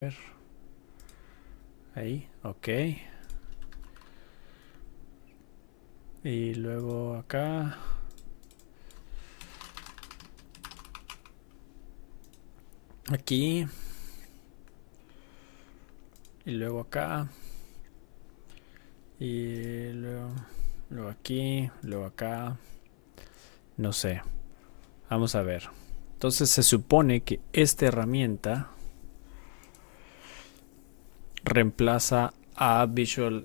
ver. Ahí, ok. Y luego acá. Aquí. Y luego acá. Y luego aquí. Luego acá. No sé. Vamos a ver. Entonces se supone que esta herramienta reemplaza a Visual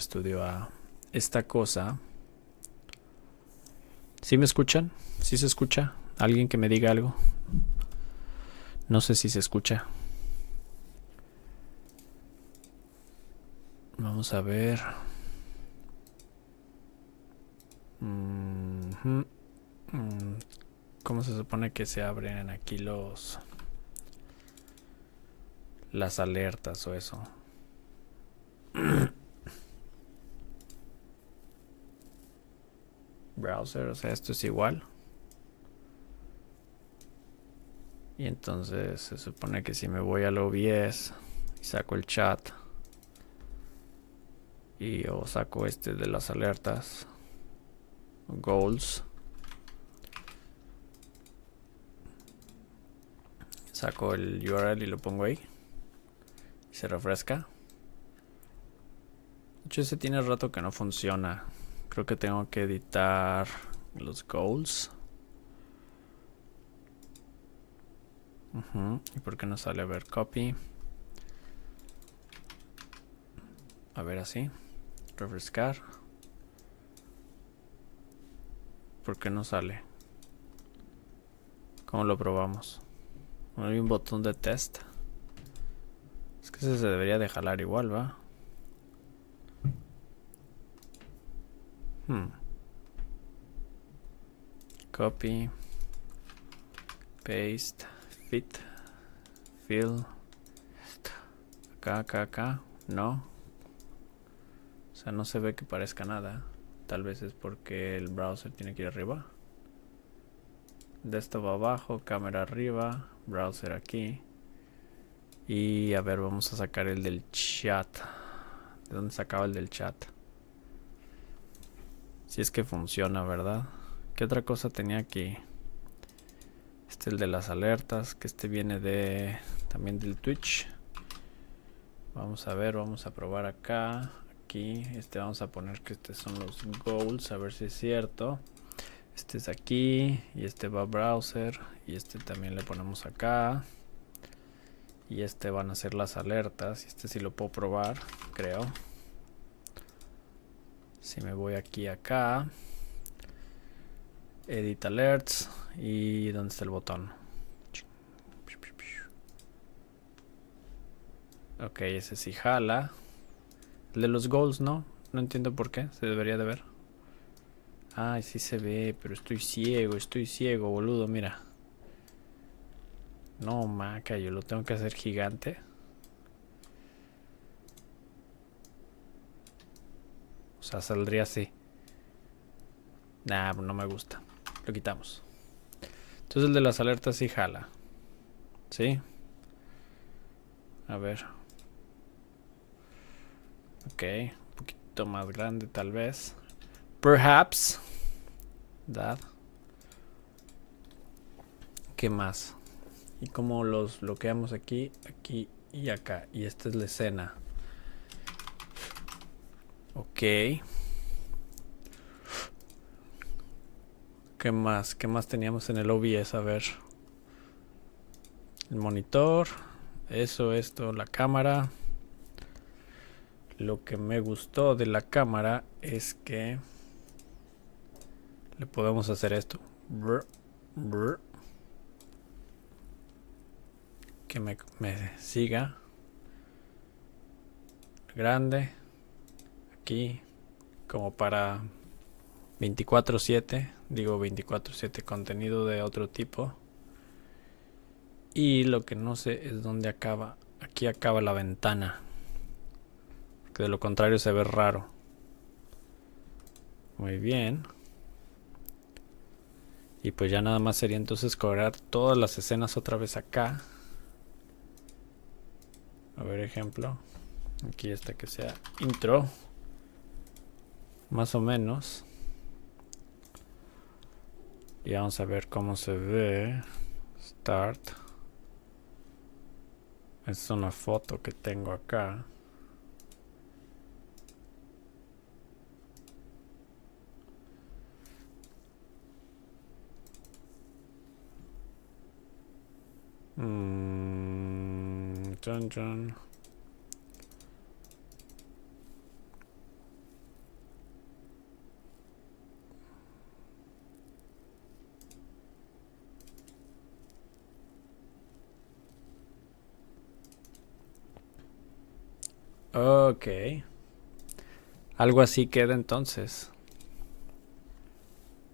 Studio, a esta cosa. ¿Sí me escuchan? ¿Sí se escucha? ¿Alguien que me diga algo? No sé si se escucha. Vamos a ver. ¿Cómo se supone que se abren aquí las alertas o eso? Browser, o sea, esto es igual. Y entonces se supone que si me voy al OBS y saco el chat y o saco este de las alertas, goals, saco el URL y lo pongo ahí y se refresca. De hecho, ese tiene rato que no funciona. Creo que tengo que editar los goals. ¿Y por qué no sale? A ver, copy. A ver, así. Refrescar. ¿Por qué no sale? ¿Cómo lo probamos? Hay un botón de test. Es que ese se debería de jalar igual, ¿va? Copy. Paste. Fit. Fill. Acá. No. O sea, no se ve que parezca nada. Tal vez es porque el browser tiene que ir arriba. Desktop abajo, cámara arriba, browser aquí. Y a ver, vamos a sacar el del chat. ¿De dónde sacaba el del chat? Si es que funciona, ¿verdad? ¿Qué otra cosa tenía aquí? Este es el de las alertas, que este viene de también del Twitch. Vamos a ver, vamos a probar acá. Aquí, vamos a poner que estos son los goals, a ver si es cierto. Este es aquí y este va a browser y este también le ponemos acá. Y este van a ser las alertas. Y este sí lo puedo probar, creo. Si me voy aquí acá. Edit alerts. Y ¿dónde está el botón? Ok, ese sí jala. El de los goals no. No entiendo por qué. Se debería de ver. Ay, sí se ve, pero estoy ciego, boludo, mira. No, maca, yo lo tengo que hacer gigante. O sea, saldría así. Nah, no me gusta. Lo quitamos. Entonces el de las alertas sí jala. ¿Sí? A ver. Ok. Un poquito más grande tal vez. Perhaps. That. ¿Qué más? Y como los bloqueamos aquí, aquí y acá. Y esta es la escena. Ok. ¿Qué más? ¿Qué más teníamos en el OBS? A ver. El monitor. Eso, esto, la cámara. Lo que me gustó de la cámara es que le podemos hacer esto. Brr, brr. Que me siga. Grande. Aquí. Como para 24/7. Digo 24/7 contenido de otro tipo. Y lo que no sé es dónde acaba. Aquí acaba la ventana. Que de lo contrario se ve raro. Muy bien. Y pues ya nada más sería entonces cobrar todas las escenas otra vez acá. A ver, ejemplo. Aquí está que sea intro. Más o menos. Y vamos a ver cómo se ve. Start. Es una foto que tengo acá. Chun, chun. Ok. Algo así queda entonces.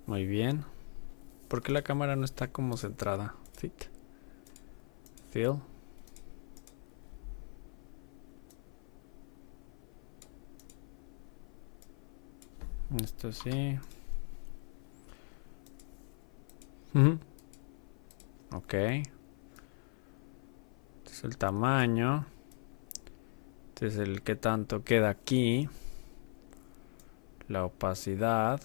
Muy bien. ¿Por qué la cámara no está como centrada? Fit. Fill. Esto sí. Ok. Este es el tamaño. Este es el que tanto queda aquí. La opacidad.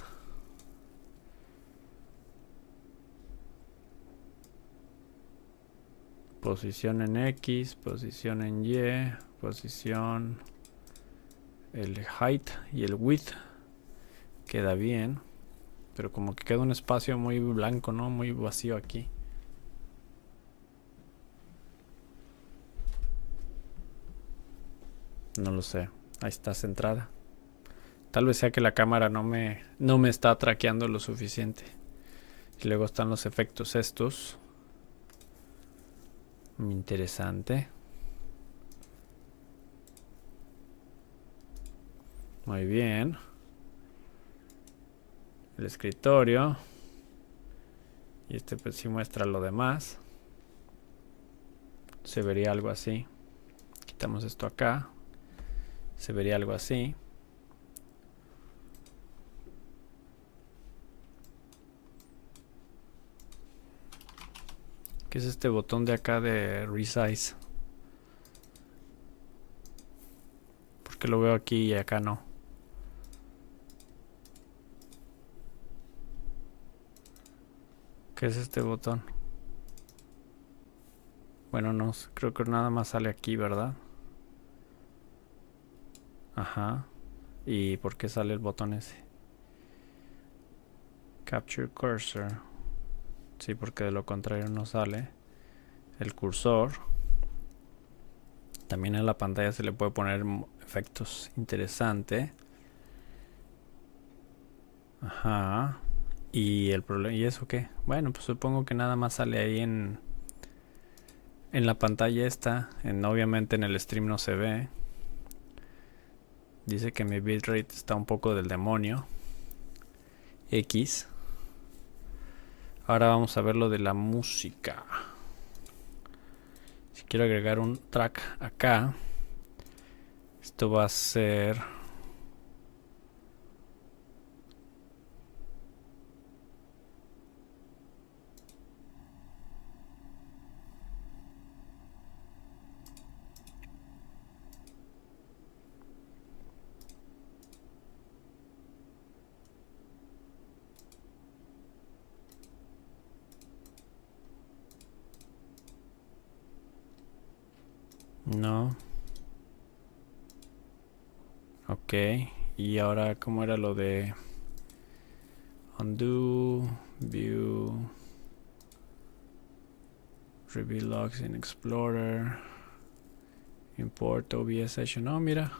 Posición en X, posición en Y, posición, el height y el width. Queda bien. Pero como que queda un espacio muy blanco, ¿no? Muy vacío aquí. No lo sé. Ahí está centrada. Tal vez sea que la cámara no me está traqueando lo suficiente. Y luego están los efectos estos. Interesante. Muy bien. El escritorio. Y este pues sí muestra lo demás. Se vería algo así. Quitamos esto acá. Se vería algo así. ¿Qué es este botón de acá de resize? ¿Por qué lo veo aquí y acá no? ¿Qué es este botón? Bueno, no, creo que nada más sale aquí, ¿verdad? Ajá. ¿Y por qué sale el botón ese? Capture cursor. Sí, porque de lo contrario no sale. El cursor. También en la pantalla se le puede poner efectos. Interesante. Ajá. ¿Y el problema? ¿Y eso qué? Bueno, pues supongo que nada más sale ahí en la pantalla esta. Obviamente en el stream no se ve. Dice que mi bitrate está un poco del demonio. X. Ahora vamos a ver lo de la música. Si quiero agregar un track acá, esto va a ser... No. Ok. Y ahora, ¿cómo era lo de undo, view, reveal logs in Explorer, import OBS session? No, mira.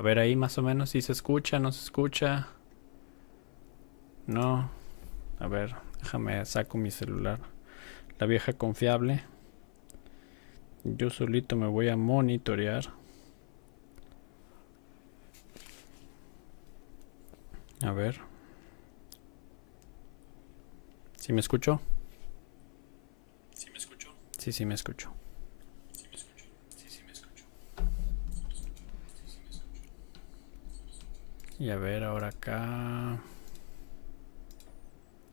A ver ahí más o menos si se escucha, no se escucha. No. A ver, déjame saco mi celular. La vieja confiable. Yo solito me voy a monitorear. A ver. ¿Sí me escucho? ¿Sí me escucho? Sí, sí me escucho. ¿Sí me escucho? Sí, sí me escucho. Y a ver, ahora acá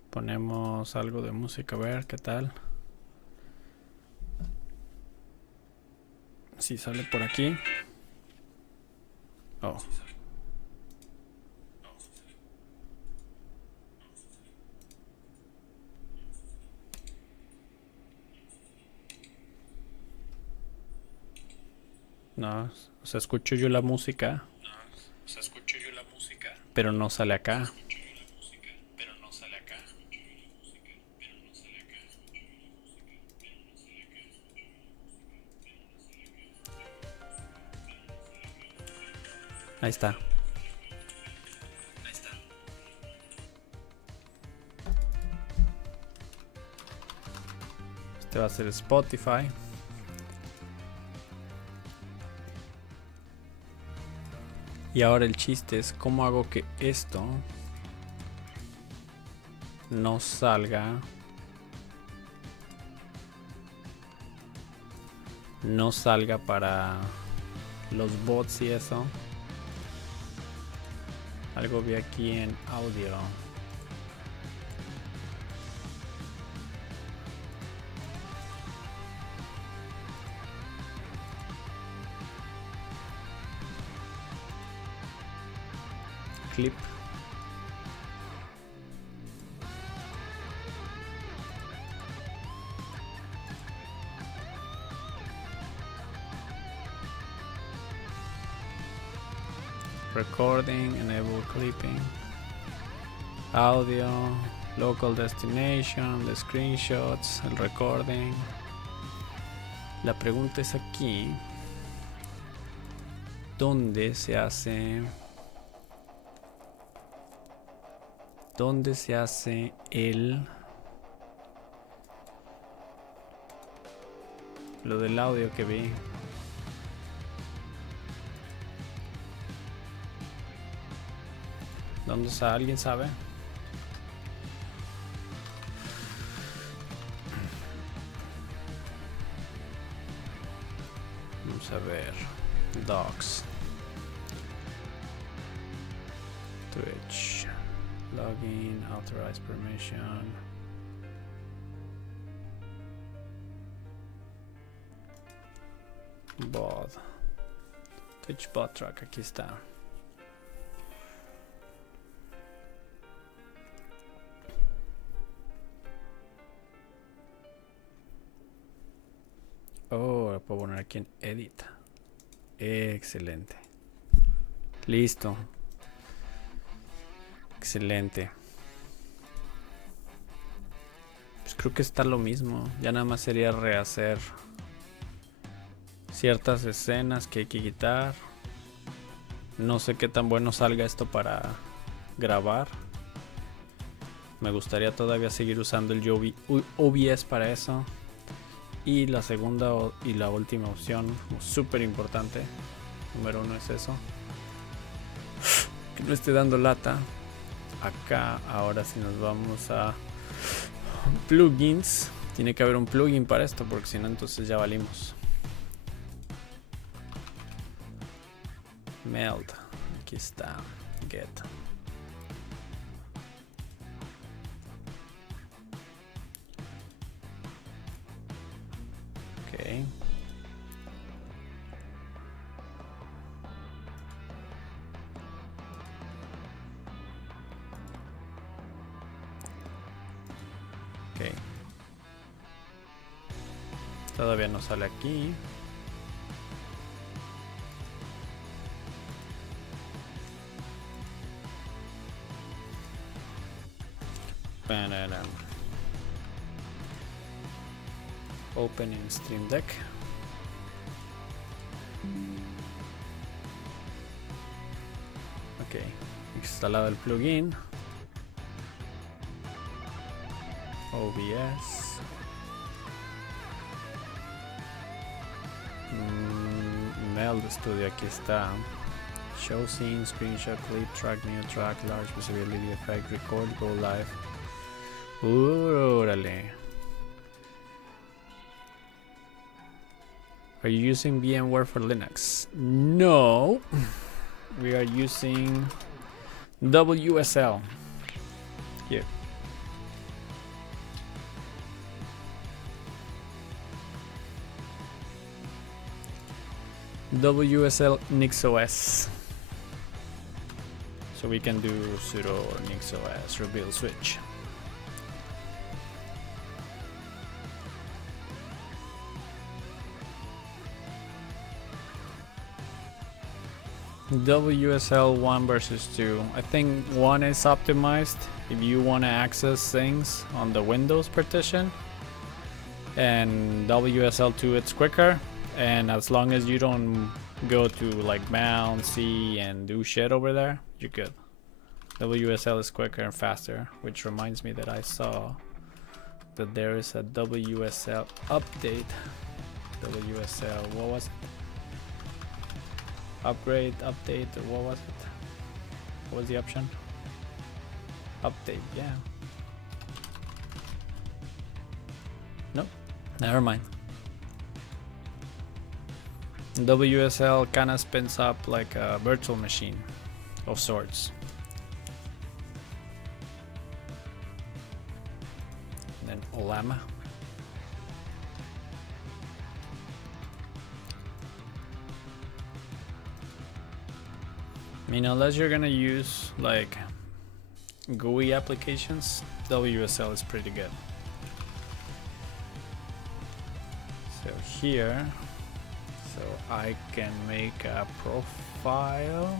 ponemos algo de música, a ver qué tal. Si sale por aquí. Oh. No, o sea, escucho yo la música. No, o sea, escucho yo la música. Pero no sale acá. Escucho yo la música, pero no sale acá. Ahí está. Ahí está. Este va a ser Spotify. Y ahora el chiste es cómo hago que esto no salga. No salga para los bots y eso. Algo vi aquí en audio. Clip. Recording, enable clipping. Audio, local destination, the screenshots, el recording. La pregunta es aquí, ¿dónde se hace lo del audio que vi? ¿Dónde está? ¿Alguien sabe? Vamos a ver. Docs. Twitch. Login. Authorized permission. Bot. Twitch bot track. Aquí está. Oh, lo puedo poner aquí en edit. Excelente. Listo. Excelente. Pues creo que está lo mismo. Ya nada más sería rehacer ciertas escenas que hay que quitar. No sé qué tan bueno salga esto para grabar. Me gustaría todavía seguir usando el OBS para eso. Y la segunda y la última opción, súper importante, número 1 es eso, que no esté dando lata. Acá ahora si nos vamos a plugins, tiene que haber un plugin para esto porque si no entonces ya valimos. Meld, aquí está, get. Okay. Ok. Todavía no sale aquí. Open in Stream Deck. Ok, instalado el plugin. OBS. Meld Studio, aquí está. Show scene, screenshot, clip, track, new track, large visibility effect, record, go live. Órale. Are you using VMware for Linux? No. We are using WSL. Here. WSL NixOS. So we can do sudo NixOS rebuild switch. WSL 1 versus 2. I think 1 is optimized if you want to access things on the Windows partition, and WSL 2 it's quicker, and as long as you don't go to like mount C and do shit over there, you're good. WSL is quicker and faster, which reminds me that I saw that there is a WSL update. WSL, what was it? Upgrade, update, or what was it? What was the option? Update, yeah. Nope, never mind. WSL kind of spins up like a virtual machine of sorts. And then Olama. I mean, unless you're gonna use like GUI applications, WSL is pretty good. So here, so I can make a profile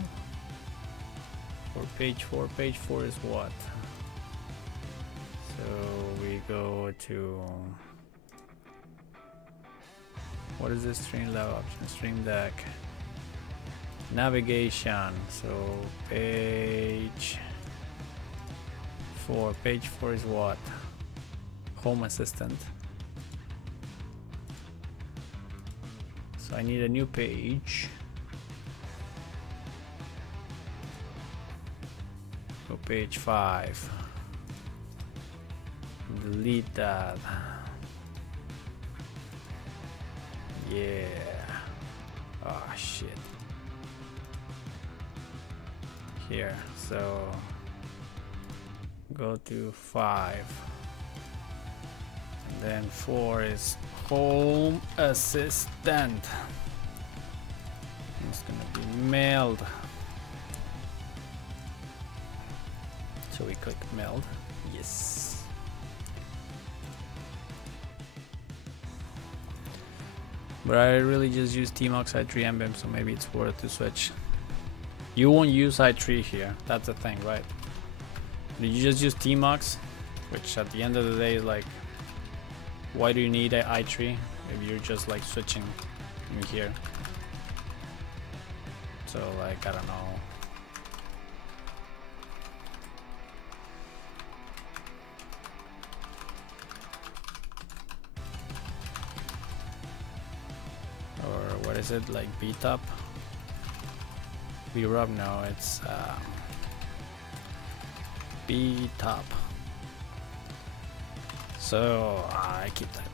for page 4. Page 4 is what? So we go to, what is this Streamlab option? Stream Deck. Navigation, so page 4. Page 4 is what? Home Assistant. So I need a new page. So page 5. Delete that. Yeah. Oh shit. Here, so go to 5, and then 4 is Home Assistant. It's gonna be Meld. So we click Meld. Yes. But I really just use Tmux i3 mbim, so maybe it's worth to switch. You won't use i3 here, that's the thing, right? You just use Tmux, which at the end of the day is like, why do you need an i3 if you're just like switching in here? So like, I don't know. Or what is it, like B-top? B-rub, no, it's B-top. So I keep typing.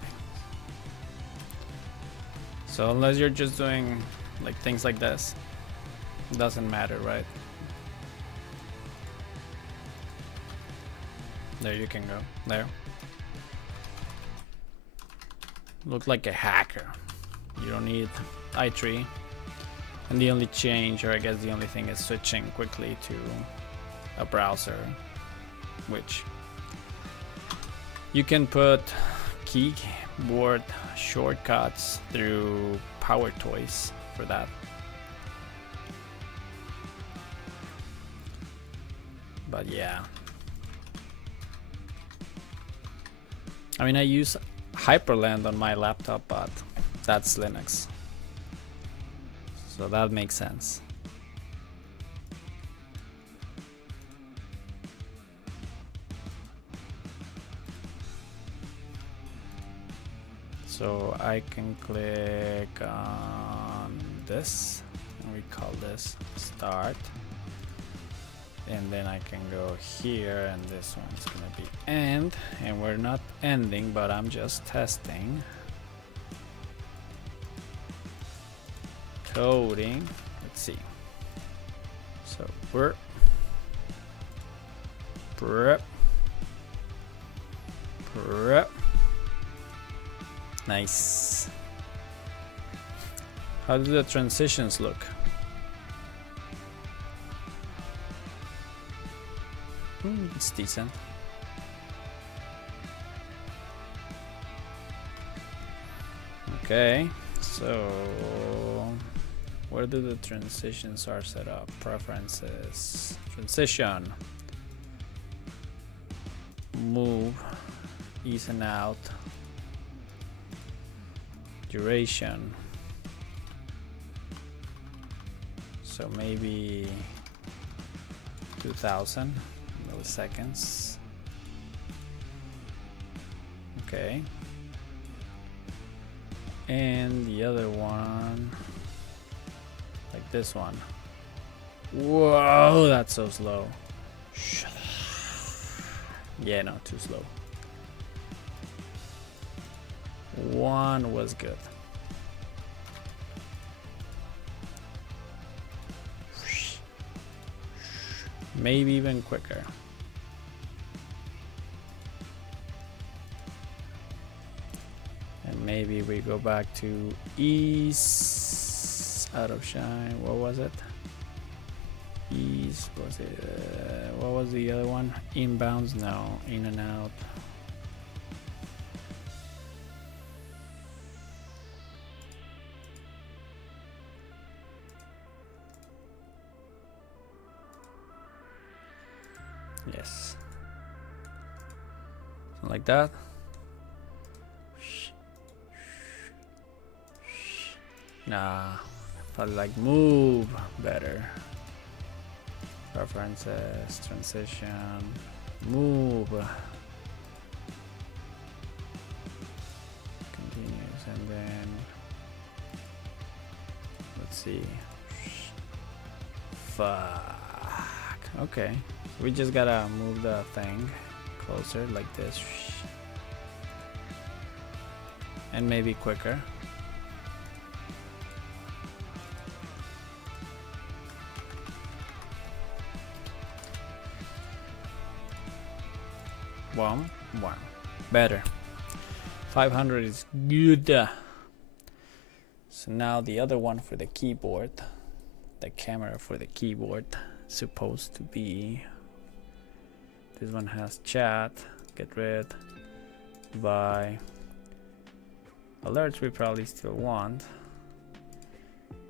So unless you're just doing like things like this, it doesn't matter, right? There you can go. There. Look like a hacker. You don't need i3. And the only change, or I guess the only thing, is switching quickly to a browser, which you can put keyboard shortcuts through Power Toys for that. But yeah. I mean, I use Hyperland on my laptop, but that's Linux. So that makes sense. So I can click on this and we call this start, and then I can go here and this one's gonna be end, and we're not ending but I'm just testing. Coding, let's see. So we're prep. Nice. How do the transitions look? It's decent. Okay, so where do the transitions are set up? Preferences, transition, move, ease and out, duration. So maybe 2000 milliseconds. Okay. And the other one, like this one. Whoa, that's so slow. Yeah, no, too slow. One was good. Maybe even quicker. And maybe we go back to ease out of shine. What was it? Ease was it? What was the other one? Inbounds? No, in and out. Yes. Something like that. Nah, probably like move better. Preferences, transition, move. Continues, and then let's see. Fuck. Okay. We just gotta move the thing closer like this. And maybe quicker. One. Better. 500 is good. So now the other one for the keyboard. The camera for the keyboard. Supposed to be. This one has chat. Get rid. By. Alerts we probably still want.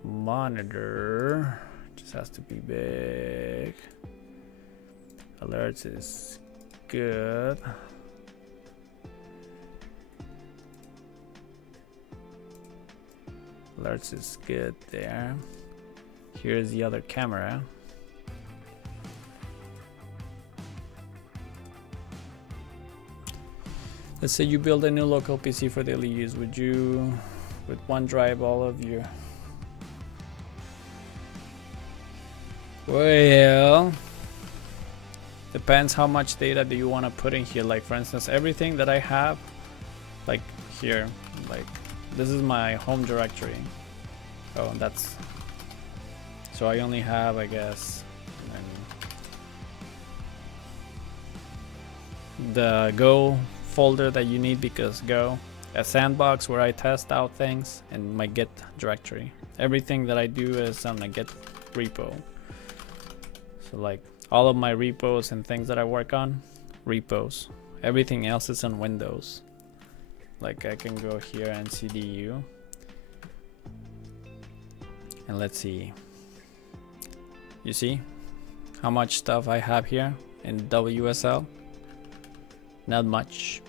Monitor. Just has to be big. Alerts is good. Alerts is good there. Here's the other camera. Let's say you build a new local PC for daily use. Would you, with OneDrive, all of your... Well, depends how much data do you want to put in here. Like for instance, everything that I have, like here, like this is my home directory. Oh, that's, so I only have, I guess, the Go folder that you need, because Go, a sandbox where I test out things, and my Git directory. Everything that I do is on a Git repo. So like all of my repos and things that I work on, repos. Everything else is on Windows. Like I can go here and CDU. And let's see. You see how much stuff I have here in WSL? Not much.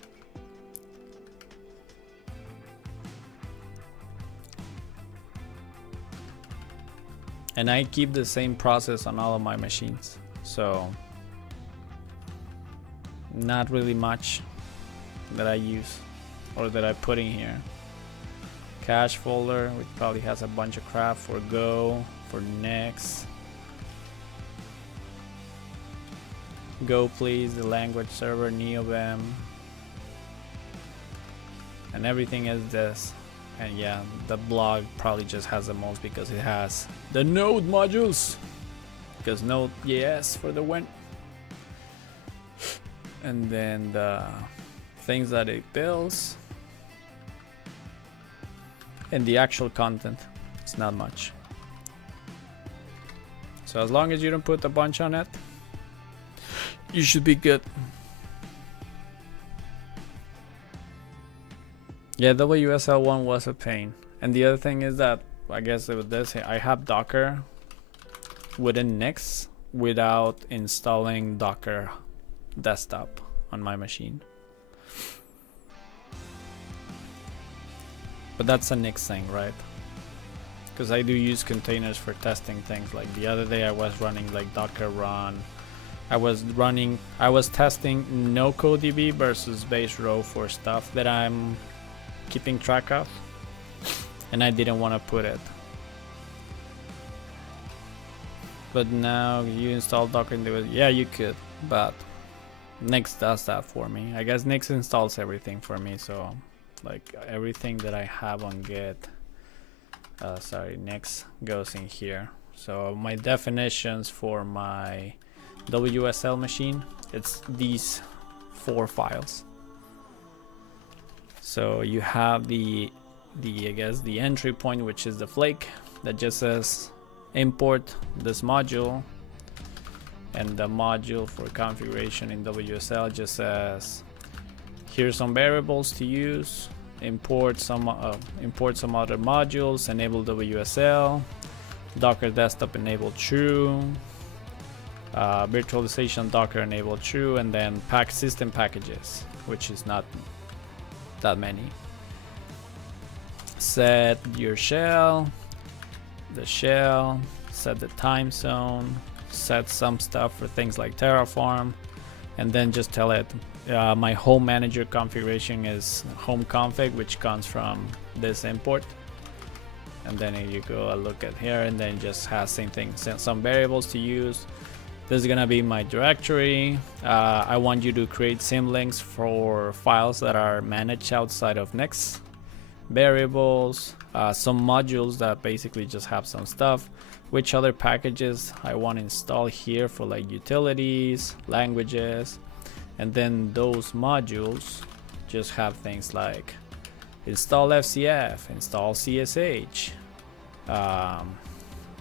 And I keep the same process on all of my machines. So not really much that I use or that I put in here. cache folder, which probably has a bunch of crap for Go, for Nix. Go please, the language server, Neovim. And everything is this. And yeah, the blog probably just has the most because it has the Node modules. Because Node.js for the win. And then the things that it builds. And the actual content. It's not much. So as long as you don't put a bunch on it, you should be good. Yeah, WSL 1 was a pain. And the other thing is that, I guess with this, I have Docker within Nix without installing Docker desktop on my machine. But that's a Nix thing, right? Because I do use containers for testing things. Like the other day I was running like Docker run. I was testing NoCodeDB versus base row for stuff that I'm keeping track of, and I didn't want to put it. But now you install Docker into it. Yeah, you could, but Nix does that for me. I guess Nix installs everything for me, so like everything that I have on Git, Nix goes in here. So my definitions for my WSL machine, it's these 4 files. So you have the I guess the entry point, which is the flake that just says import this module, and the module for configuration in WSL just says here's some variables to use, import some other modules, enable WSL, Docker desktop enable true, virtualization Docker enable true, and then system packages, which is not that many. Set your shell, set the time zone, set some stuff for things like Terraform, and then just tell it my home manager configuration is home config, which comes from this import. And then you go look at here, and then just has same thing, some variables to use. This is gonna be my directory. I want you to create symlinks for files that are managed outside of Nix. Variables, some modules that basically just have some stuff. Which other packages I want to install here for like utilities, languages, and then those modules just have things like install FCF, install CSH.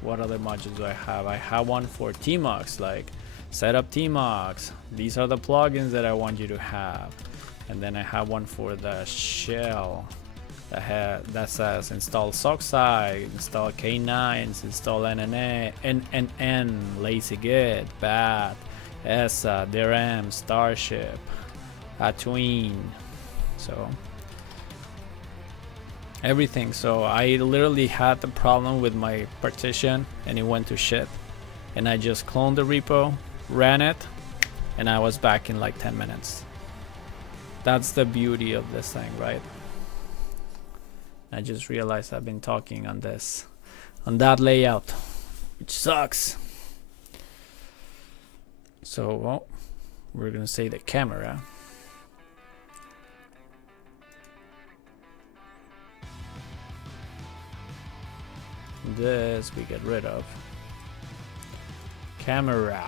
What other modules do I have? I have one for tmux, like set up tmux. These are the plugins that I want you to have. And then I have one for the shell that says install sockside, install K9s, install NNA, NNN, lazy git, bat, ESA, DRM, Starship, Tween. So everything. So I literally had the problem with my partition and it went to shit, and I just cloned the repo, ran it, and I was back in like 10 minutes. That's the beauty of this thing, right? I just realized I've been talking on that layout, which sucks. So well, we're gonna say the camera. This we get rid of. Camera.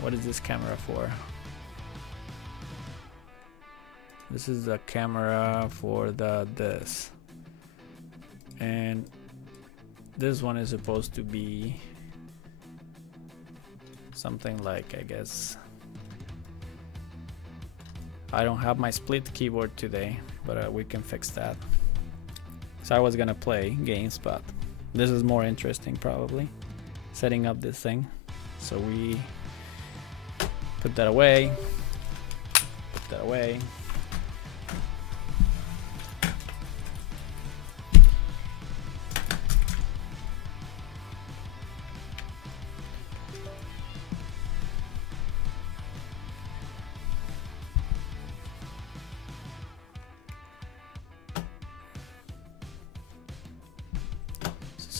What is this camera for? This is the camera for this. And this one is supposed to be something like, I guess, I don't have my split keyboard today, but we can fix that. So I was gonna play games, but this is more interesting probably, setting up this thing. So we put that away,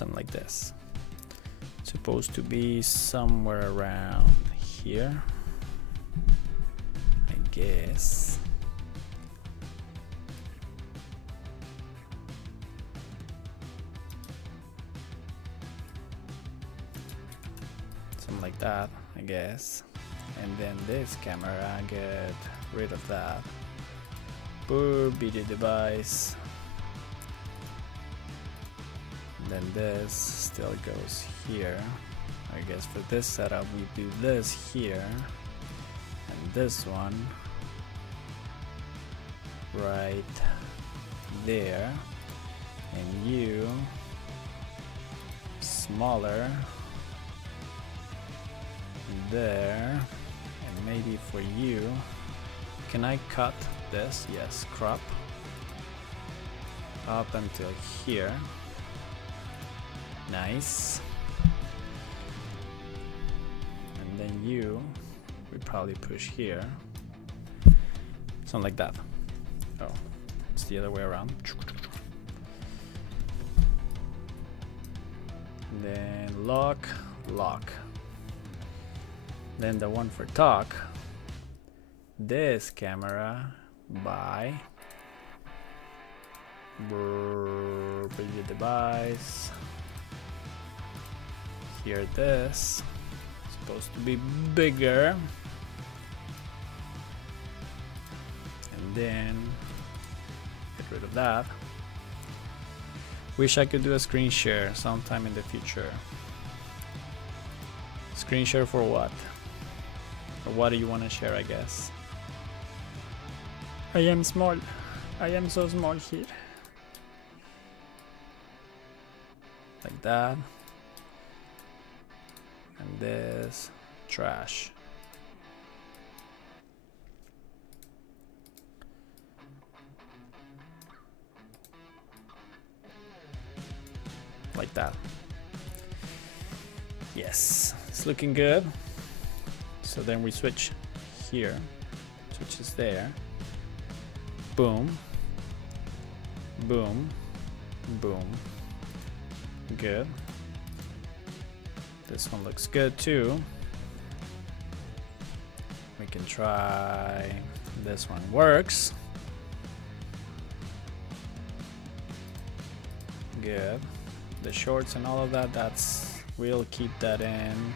something like this. It's supposed to be somewhere around here, I guess. Something like that, I guess. And then this camera, get rid of that. Be the device. And then this still goes here. I guess for this setup we do this here, and this one right there, and you smaller there, and maybe for you, can I cut this? Yes, crop up until here. Nice. And then you, we probably push here, something like that. Oh, it's the other way around. And then lock. Then the one for talk, this camera by the device. Here this, supposed to be bigger. And then get rid of that. Wish I could do a screen share sometime in the future. Screen share for what? Or what do you want to share, I guess? I am small. I am so small here. Like that. And this trash. Like that. Yes, it's looking good. So then we switch here, switches there. Boom, boom, boom. Good. This one looks good too. We can try this one. Works. Good. The shorts and all of that, we'll keep that in.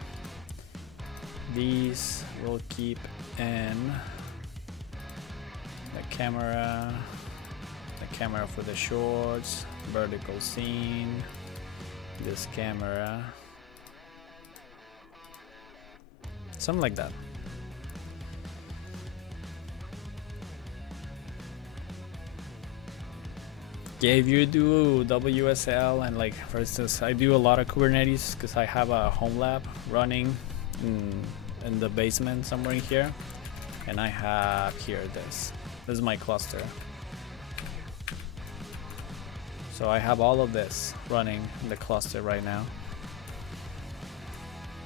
These will keep in. The camera for the shorts, vertical scene, this camera, something like that. Yeah, if you do WSL and, like, for instance, I do a lot of Kubernetes because I have a home lab running in the basement somewhere in here, and I have here this is my cluster. So I have all of this running in the cluster right now.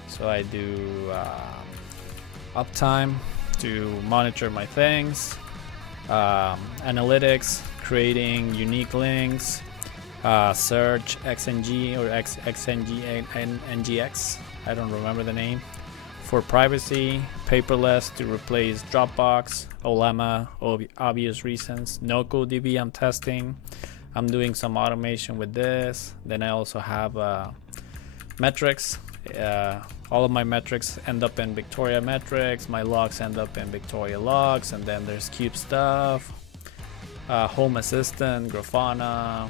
So I do uptime to monitor my things, analytics, creating unique links, search XNG or XNG and NGX, I don't remember the name, for privacy, paperless to replace Dropbox, Olema, obvious reasons, NoCoDB I'm testing. I'm doing some automation with this. Then I also have metrics. All of my metrics end up in Victoria metrics. My logs end up in Victoria logs. And then there's Cube stuff, Home Assistant, Grafana,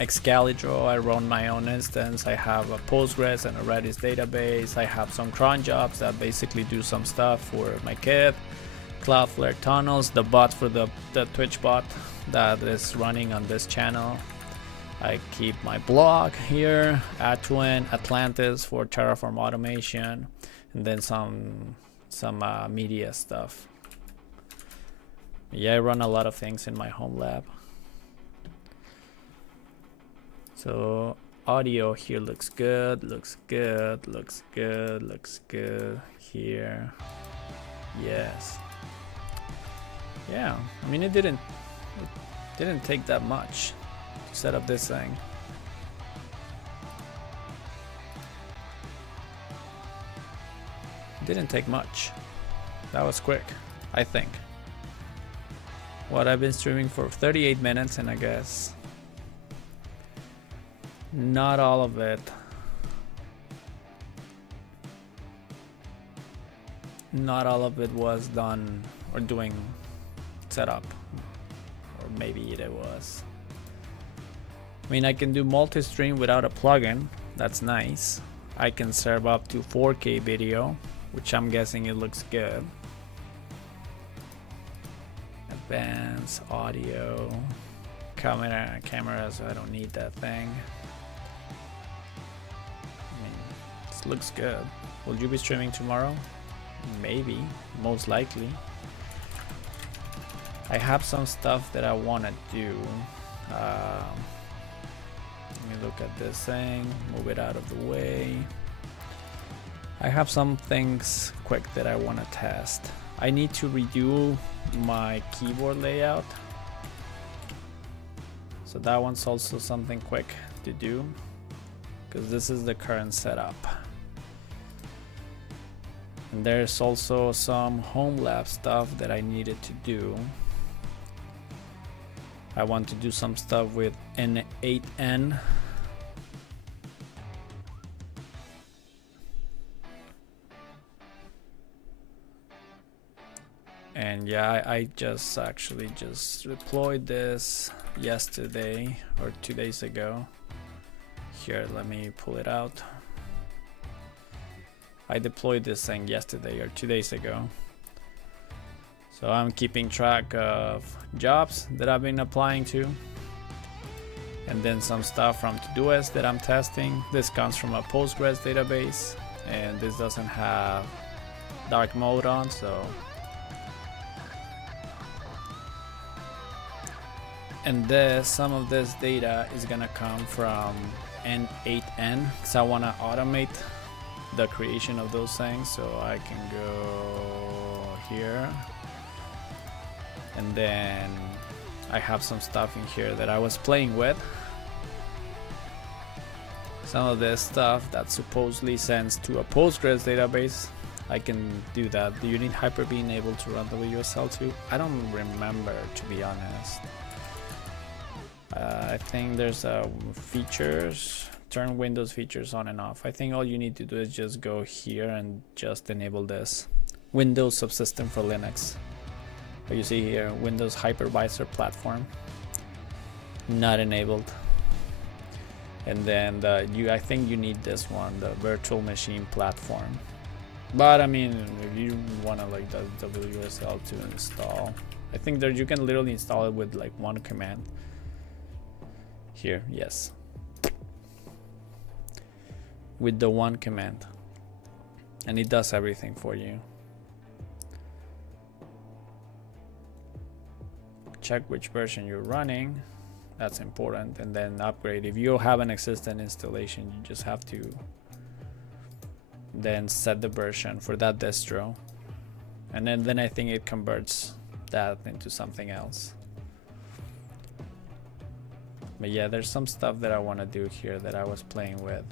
Excalibur. I run my own instance. I have a Postgres and a Redis database. I have some cron jobs that basically do some stuff for my kit. Cloudflare tunnels, the bot for the Twitch bot that is running on this channel. I keep my blog here, Atwin, Atlantis for Terraform automation, and then some media stuff. Yeah, I run a lot of things in my home lab. So audio here looks good, looks good, looks good, looks good here. Yes. Yeah, I mean it didn't take that much to set up this thing. Didn't take much. That was quick, I think. What, I've been streaming for 38 minutes, and I guess not all of it. Not all of it was done or doing setup, or maybe it was. I mean, I can do multi-stream without a plugin. That's nice. I can serve up to 4K video, which I'm guessing it looks good. Advanced audio, camera, so I don't need that thing. I mean, this looks good. Will you be streaming tomorrow? Maybe, most likely. I have some stuff that I want to do. Let me look at this thing, move it out of the way. I have some things quick that I want to test. I need to redo my keyboard layout. So that one's also something quick to do, because this is the current setup. And there's also some home lab stuff that I needed to do. I want to do some stuff with N8N. And yeah, I just actually just deployed this yesterday or 2 days ago. Here, let me pull it out. I deployed this thing yesterday or 2 days ago. So I'm keeping track of jobs that I've been applying to, and then some stuff from Todoist that I'm testing. This comes from a Postgres database, and this doesn't have dark mode on, so. And some of this data is gonna come from N8N, because I wanna automate the creation of those things. So I can go here, and then I have some stuff in here that I was playing with. Some of this stuff that supposedly sends to a Postgres database, I can do that. Do you need Hyper-V enabled to run WSL too? I don't remember, to be honest. I think there's features, turn Windows features on and off. I think all you need to do is just go here and just enable this. Windows subsystem for Linux. You see here, Windows Hypervisor platform, not enabled. And then I think you need this one, the virtual machine platform. But I mean, if you wanna like the WSL to install, I think that you can literally install it with like one command. Here, yes, with the one command, and it does everything for you. Check which version you're running, that's important, and then upgrade. If you have an existing installation, you just have to then set the version for that distro, and then I think it converts that into something else. But yeah, there's some stuff that I want to do here that I was playing with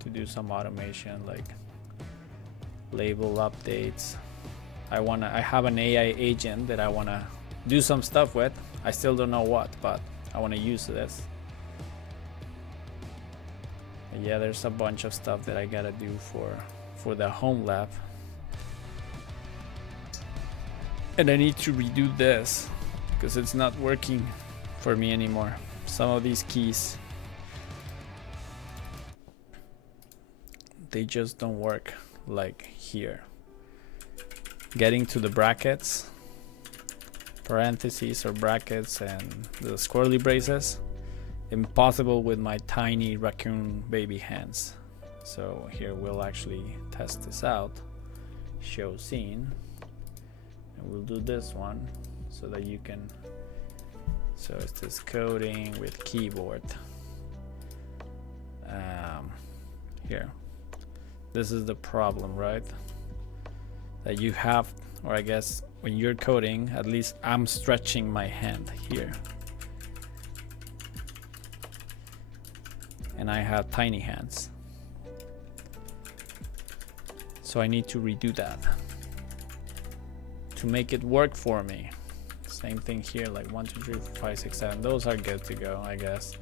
to do some automation, like label updates. I have an AI agent that I want to do some stuff with. I still don't know what, but I want to use this. But yeah, there's a bunch of stuff that I gotta do for the home lab, and I need to redo this because it's not working for me anymore. Some of these keys, they just don't work, like here. Getting to the brackets, parentheses or brackets, and the squirrely braces, impossible with my tiny raccoon baby hands. So here we'll actually test this out. Show scene, and we'll do this one so that you can. So it's this coding with keyboard. Here, this is the problem, right? That you have, or I guess when you're coding, at least I'm stretching my hand here, and I have tiny hands. So I need to redo that to make it work for me. Same thing here, like 1, 2, 3, 4, 5, 6, 7. Those are good to go, I guess.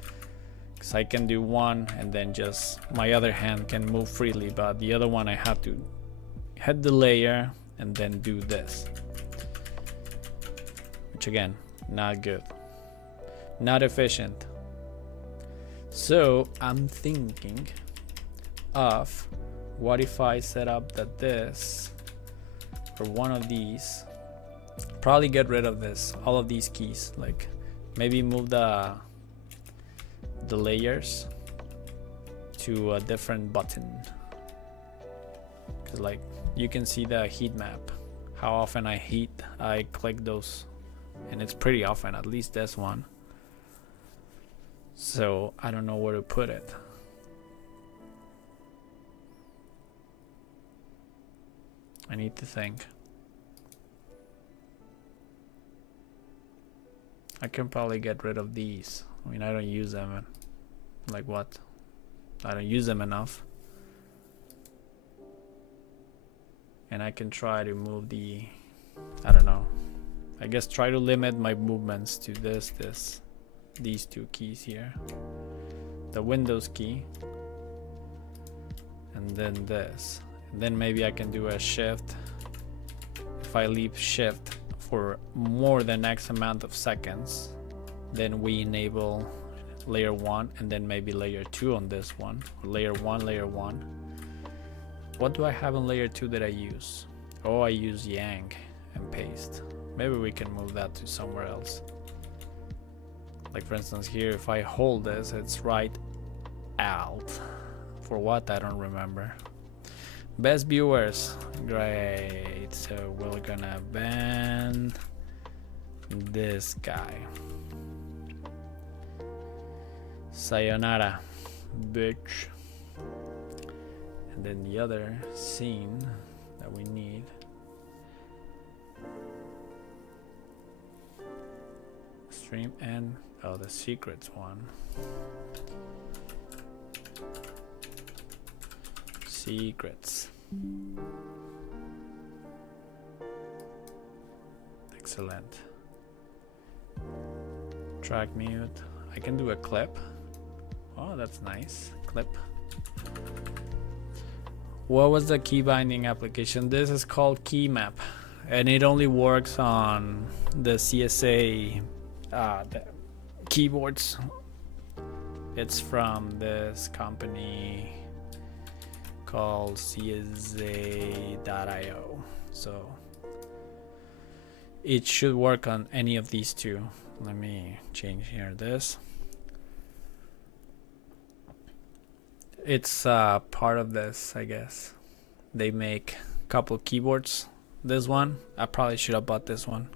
Because I can do one and then just my other hand can move freely, but the other one I have to hit the layer and then do this. Which again, not good. Not efficient. So I'm thinking of what if I set up that this or one of these, probably get rid of this, all of these keys, like maybe move the layers to a different button, because like you can see the heat map, how often I click those, and it's pretty often, at least this one. So I don't know where to put it. I need to think. I can probably get rid of these. I mean, I don't use them. Like what? I don't use them enough. And I can try to move the, I don't know. I guess try to limit my movements to these two keys here. The Windows key. And then this. And then maybe I can do a shift. If I leave shift for more than X amount of seconds, then we enable layer 1 and then maybe layer 2 on this one. Or layer 1. What do I have on layer 2 that I use? Oh, I use yank and paste. Maybe we can move that to somewhere else. Like for instance here, if I hold this, it's right alt. For what? I don't remember. Best viewers, great. So we're gonna ban this guy. Sayonara, bitch. And then the other scene that we need. Stream and oh, the secrets one. Secrets. Excellent. Track mute. I can do a clip. Oh, that's nice. Clip. What was the key binding application? This is called Key Map, and it only works on the CSA the keyboards. It's from this company called CSA.io. So it should work on any of these two. Let me change here this. It's part of this, I guess. They make a couple keyboards. This one, I probably should have bought this one.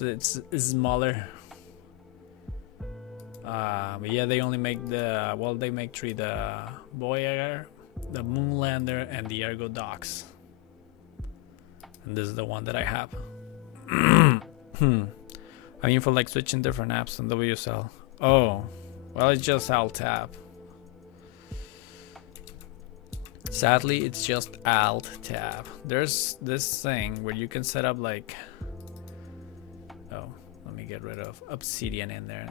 It's smaller. But yeah, they only make the, well, they make three: the Voyager, the Moonlander, and the Ergo Docs. And this is the one that I have. I mean, for like switching different apps on WSL. Oh, well, it's just Alt Tab. Sadly, it's just Alt Tab. There's this thing where you can set up like, oh, let me get rid of Obsidian in there.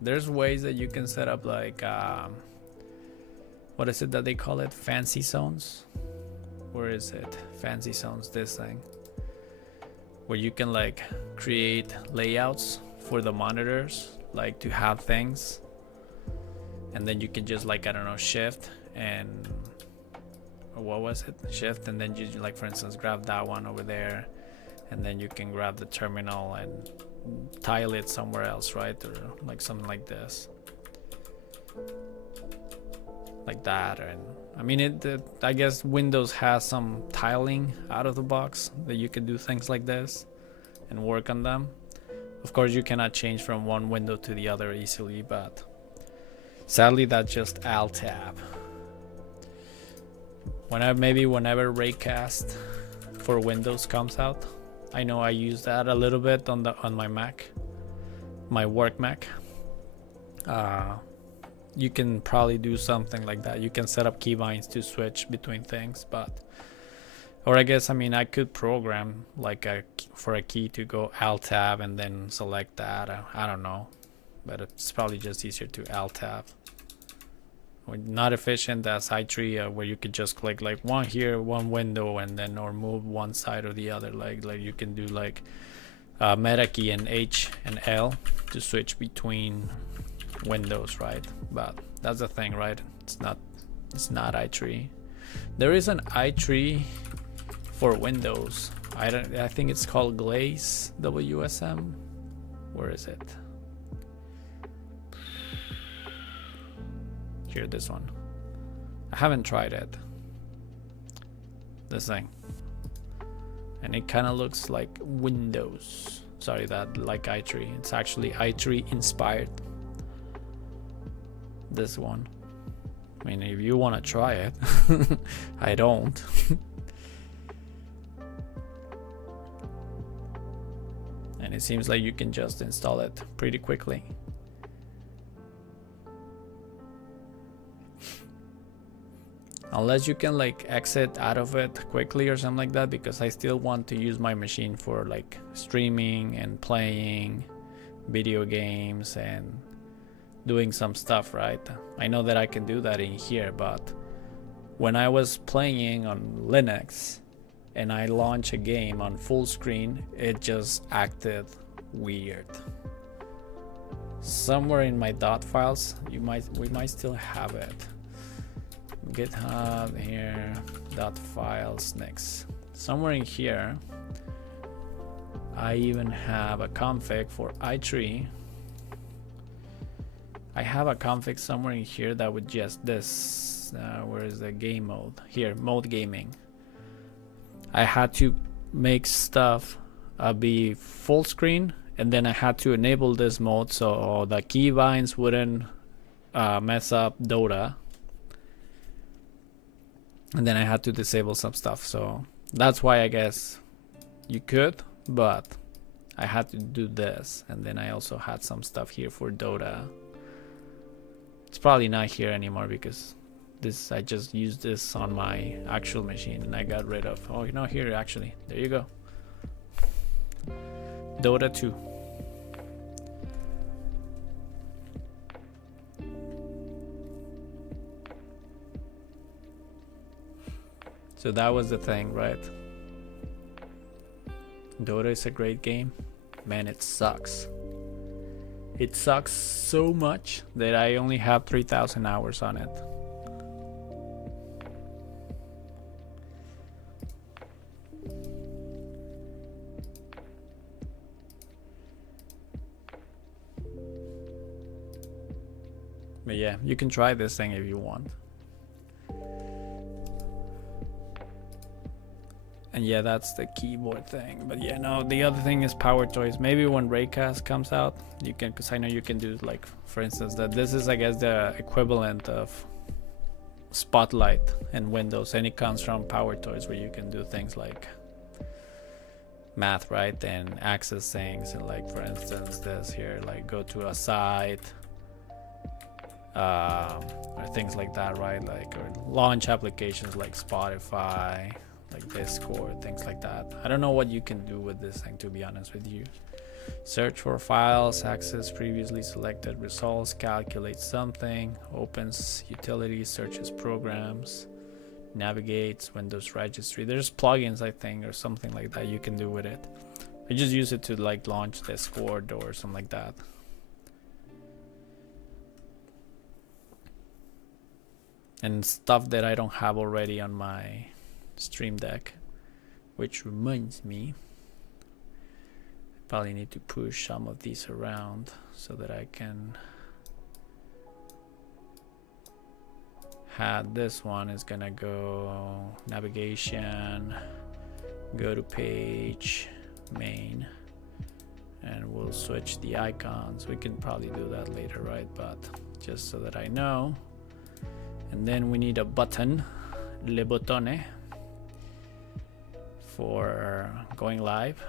There's ways that you can set up like, what is it that they call it? Fancy zones? Where is it? Fancy zones, this thing. Where you can like create layouts for the monitors, like to have things. And then you can just like, I don't know, shift and, or what was it? Shift, and then you like, for instance, grab that one over there. And then you can grab the terminal and tile it somewhere else, right? Or like something like this, like that. And I mean, I guess Windows has some tiling out of the box that you can do things like this and work on them. Of course, you cannot change from one window to the other easily, but sadly that's just Alt Tab. Whenever Raycast for Windows comes out, I know I use that a little bit on my Mac, my work Mac. you can probably do something like that. You can set up keybinds to switch between things, but, or I guess, I mean, I could program like for a key to go Alt Tab and then select that. I don't know, but it's probably just easier to Alt Tab. Not efficient as i3, where you could just click like one here, one window, and then or move one side or the other. Like you can do like meta key and H and L to switch between windows, right? But that's the thing, right? It's not i3. There is an i3 for Windows. I think it's called Glaze WSM. Where is it? Here, this one. I haven't tried it. This thing. And it kind of looks like Windows. Sorry, that like i3. It's actually i3 inspired. This one. I mean, if you want to try it. I don't. And it seems like you can just install it pretty quickly. Unless you can like exit out of it quickly or something like that, because I still want to use my machine for like streaming and playing video games and doing some stuff, right? I know that I can do that in here, but when I was playing on Linux and I launch a game on full screen, it just acted weird. Somewhere in my dot files, we might still have it. GitHub here, dot files next. Somewhere in here, I even have a config for i3. I have a config somewhere in here that would just this. Where is the game mode? Here, mode gaming. I had to make stuff be full screen, and then I had to enable this mode so the keybinds wouldn't mess up Dota. And then I had to disable some stuff, so that's why I guess you could, but I had to do this. And then I also had some stuff here for Dota. It's probably not here anymore because this, I just used this on my actual machine and I got rid of. Oh, you know, here actually, there you go. Dota 2. So that was the thing, right? Dota is a great game. Man, it sucks. It sucks so much that I only have 3,000 hours on it. But yeah, you can try this thing if you want. And yeah, that's the keyboard thing. But yeah, no, the other thing is power toys. Maybe when Raycast comes out, you can, because I know you can do, like, for instance, that this is, I guess, the equivalent of Spotlight in Windows, and it comes from power toys where you can do things like math, right, and access things, and like, for instance, this here, like go to a site, or things like that, right? Like, or launch applications like Spotify, like Discord, things like that. I don't know what you can do with this thing, to be honest with you. Search for files, access previously selected results, calculate something, opens utilities, searches programs, navigates Windows registry. There's plugins, I think, or something like that you can do with it. I just use it to like launch Discord or something like that. And stuff that I don't have already on my Stream Deck, which reminds me, I probably need to push some of these around so that I can have this one is gonna go navigation, go to page, main, and we'll switch the icons. We can probably do that later, right? But just so that I know. And then we need a button, le bottone, for going live.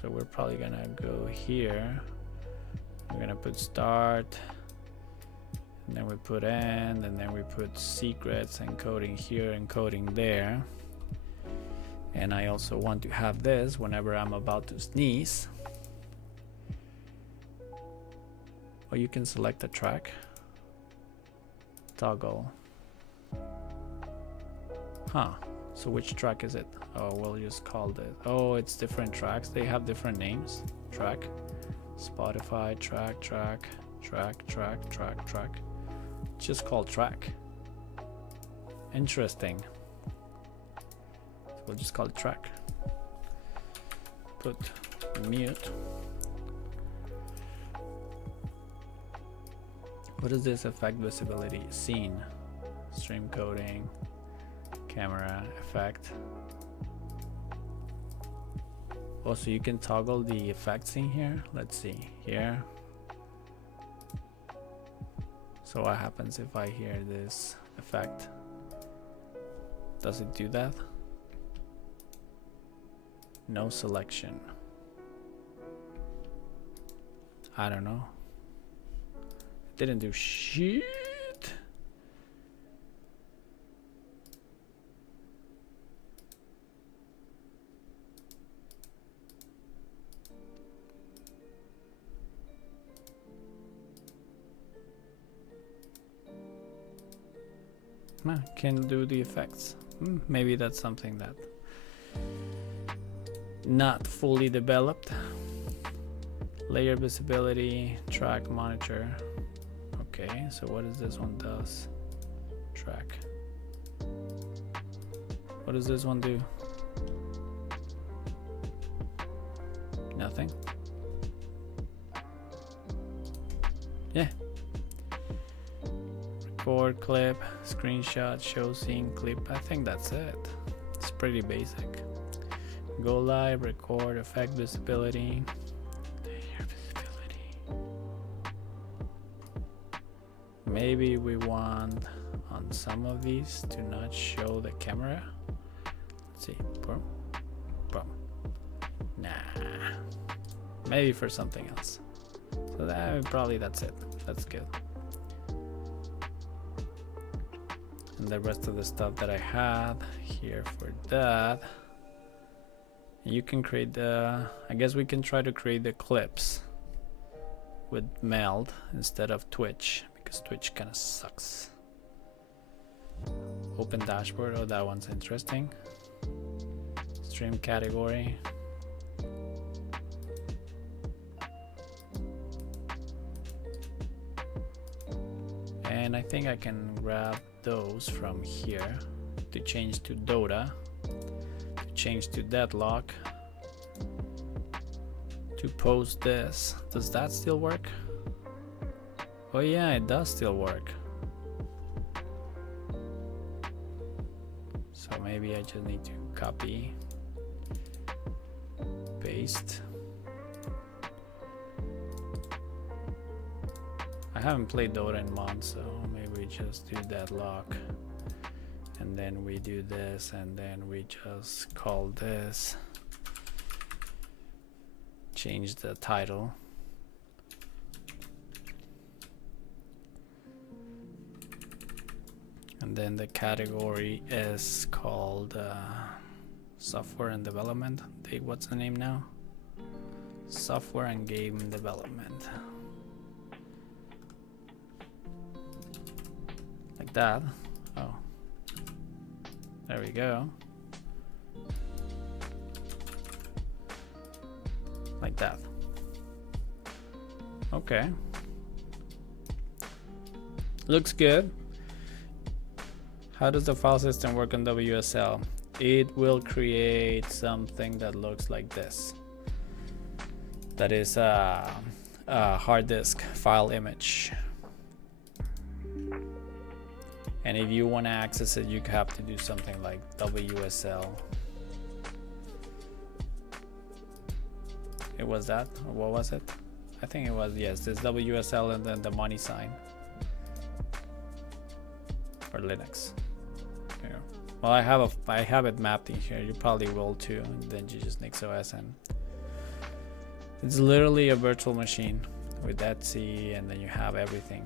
So we're probably gonna go here We're gonna put start, and then we put end, and then we put secrets, encoding here, encoding there. And I also want to have this whenever I'm about to sneeze. Or you can select a track. Toggle. Huh. So which track is it? Oh, we'll just call it. Oh, it's different tracks. They have different names. Track. Spotify, track. Just called track. Interesting. We'll just call it track. Put mute. What is this effect visibility? Scene. Stream coding. Camera effect. Oh, so you can toggle the effects in here. Let's see here. So what happens if I hear this effect? Does it do that? No selection. I don't know. It didn't do shit. Can do the effects. Maybe that's something that not fully developed. Layer visibility, track monitor. Okay, so what does this one does? Track. What does this one do? Nothing. Yeah. Record clip, screenshot, show scene clip. I think that's it. It's pretty basic. Go live, record, effect visibility. Layer visibility. Maybe we want on some of these to not show the camera. Let's see. Boom. Boom. Nah. Maybe for something else. So that probably that's it. That's good. And the rest of the stuff that I had here for that. You can create the, I guess we can try to create the clips with Meld instead of Twitch, because Twitch kind of sucks. Open dashboard, oh that one's interesting. Stream category. And I think I can grab those from here to change to Dota. Change to deadlock, to post this. Does that still work? Oh yeah, it does still work. So maybe I just need to copy, paste. I haven't played Dota in months, so maybe we just do deadlock. And then we do this, and then we just call this, change the title, and then the category is called software and development. What's the name now? Software and game development. Like that. Oh. There we go. Like that. Okay. Looks good. How does the file system work on WSL? It will create something that looks like this. That is a hard disk file image. And if you want to access it, you have to do something like WSL. It was that? Or what was it? I think it was, yes, this WSL and then the money sign. For Linux. Yeah. Well, I have it mapped in here. You probably will too. And then you just NixOS and it's literally a virtual machine. with Etsy, and then you have everything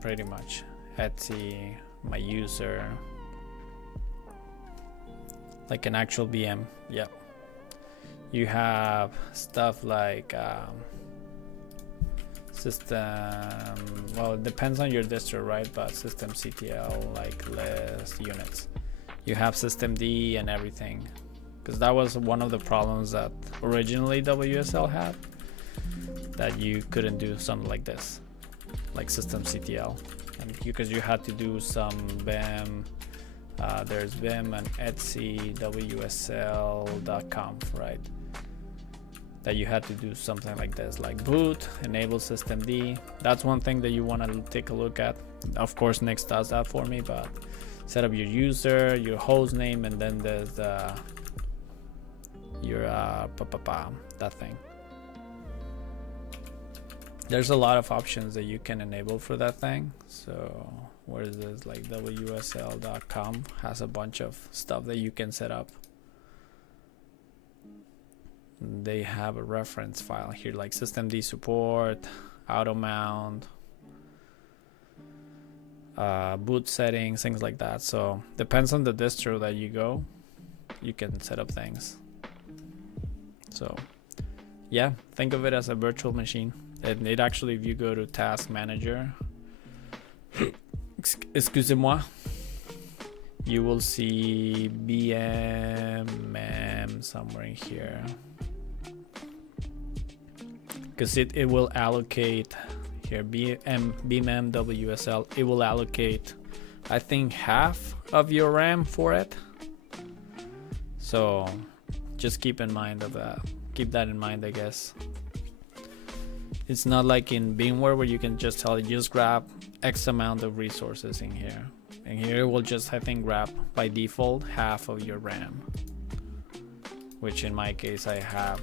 pretty much. Etsy, my user, like an actual VM. Yep. You have stuff like system, well, it depends on your distro, right? But systemctl, like list units. You have systemd and everything, because that was one of the problems that originally WSL had, that you couldn't do something like this, like systemctl, and because you had to do some vim. There's vim and Etsy WSL.conf, right? That you had to do something like this, like boot, enable systemd. That's one thing that you want to take a look at. Of course, Nix does that for me, but set up your user, your host name, and then there's your that thing. There's a lot of options that you can enable for that thing. So where is this? Like WSL.com has a bunch of stuff that you can set up. They have a reference file here, like systemd support, auto mount, boot settings, things like that. So depends on the distro that you go, you can set up things. So yeah, think of it as a virtual machine. And it actually, if you go to task manager, excusez-moi, you will see BMM somewhere in here, because it will allocate here, BMM WSL, it will allocate, I think, half of your RAM for it. So just keep in mind of that. Keep that in mind, I guess. It's not like in VMware where you can just tell it, just grab X amount of resources in here. And here it will just, I think, grab by default half of your RAM. Which in my case, I have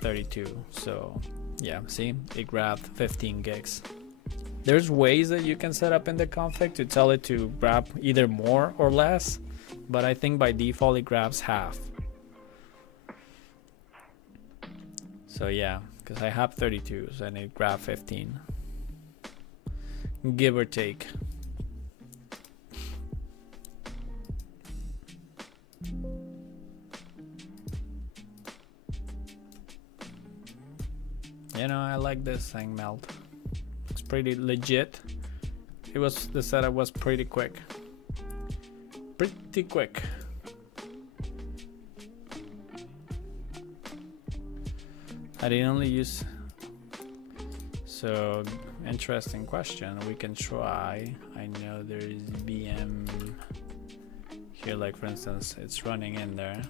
32. So yeah, see, it grabbed 15 gigs. There's ways that you can set up in the config to tell it to grab either more or less. But I think by default, it grabs half. So yeah, because I have 32, so and it grabbed 15, give or take. You know, I like this thing, Meld. It's pretty legit. The setup was pretty quick. Pretty quick. I didn't only use, so interesting question. We can try. I know there is VM here, like for instance, it's running in there,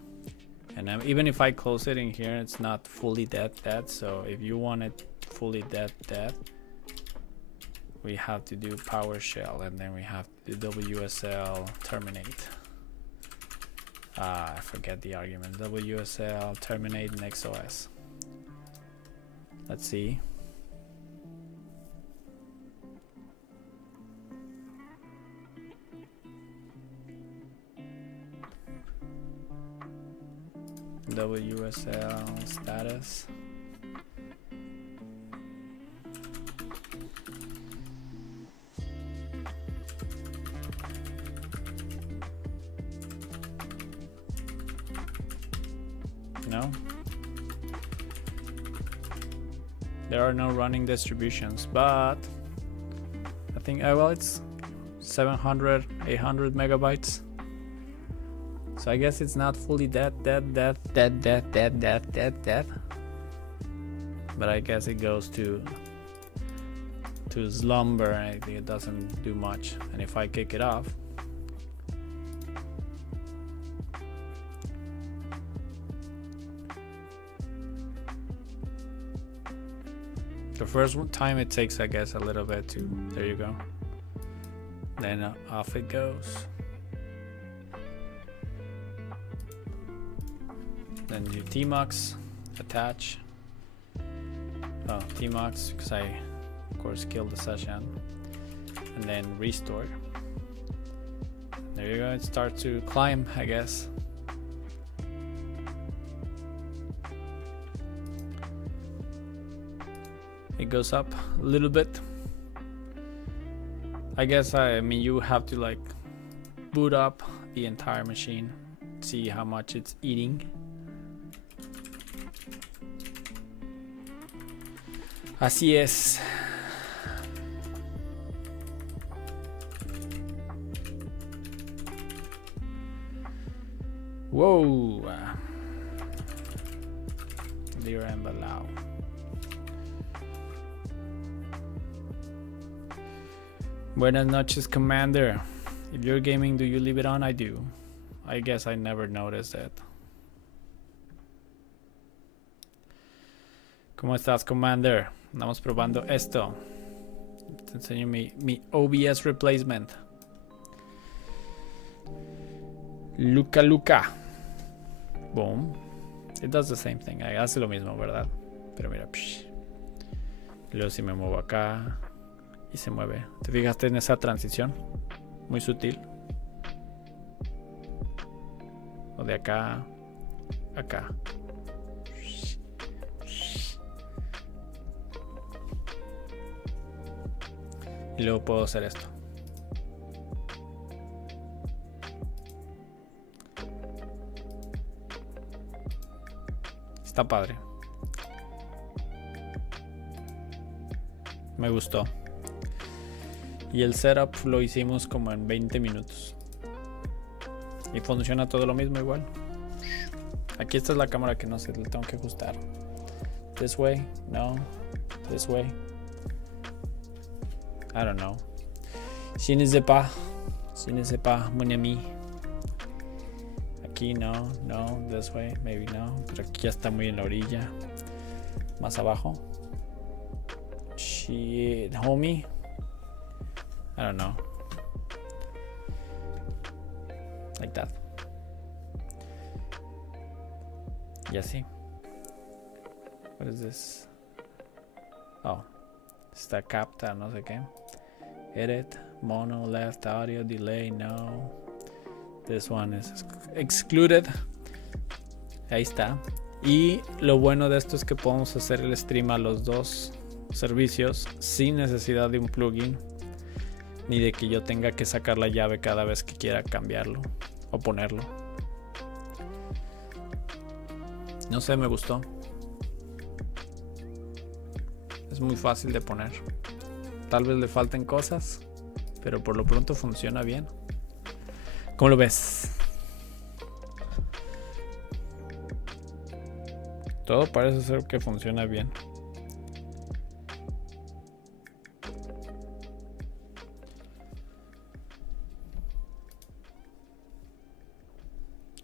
and even if I close it in here, it's not fully dead. So if you want it fully dead, we have to do PowerShell, and then we have to do WSL terminate. I forget the argument. WSL terminate NixOS. Let's see. WSL status. No. There are no running distributions, but I think, well, it's 700, 800 megabytes. So I guess it's not fully dead. But I guess it goes to slumber, and I think it doesn't do much. And if I kick it off, the first time it takes, I guess, a little bit to, there you go. Then off it goes. Then do tmux, attach. Oh, tmux, because I, of course, killed the session. And then restore. There you go, it starts to climb, I guess. It goes up a little bit. I guess you have to like boot up the entire machine, see how much it's eating. Así es. Wow. Lira and Balau. Buenas noches, Commander. If you're gaming, do you leave it on? I do. I guess I never noticed it. ¿Cómo estás, Commander? Andamos probando esto. Te enseño mi OBS replacement. Luca. Boom. It does the same thing. Hace lo mismo, ¿verdad? Pero mira. Psh. Y luego si me muevo acá y se mueve. ¿Te fijaste en esa transición? Muy sutil. O de acá a acá. Y luego puedo hacer esto. Está padre. Me gustó. Y el setup lo hicimos como en 20 minutos. Y funciona todo lo mismo igual. Aquí esta es la cámara que no sé, le tengo que ajustar. This way, no. This way. I don't know. Je ne sais pas, mon ami. Aquí no, this way, maybe no. Pero aquí ya está muy en la orilla. Más abajo. Shit, homie. I don't know. Like that. Y así. What is this? Oh. Está capta, no sé qué. Edit, mono, left, audio, delay, no. This one is excluded. Ahí está. Y lo bueno de esto es que podemos hacer el stream a los dos servicios sin necesidad de un plugin, ni de que yo tenga que sacar la llave cada vez que quiera cambiarlo o ponerlo. No sé, me gustó. Es muy fácil de poner. Tal vez le falten cosas, pero por lo pronto funciona bien. ¿Cómo lo ves? Todo parece ser que funciona bien.